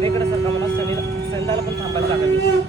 आग्रेकडे सरका मला सनी संध्याला पण थांबायला लागत इकडे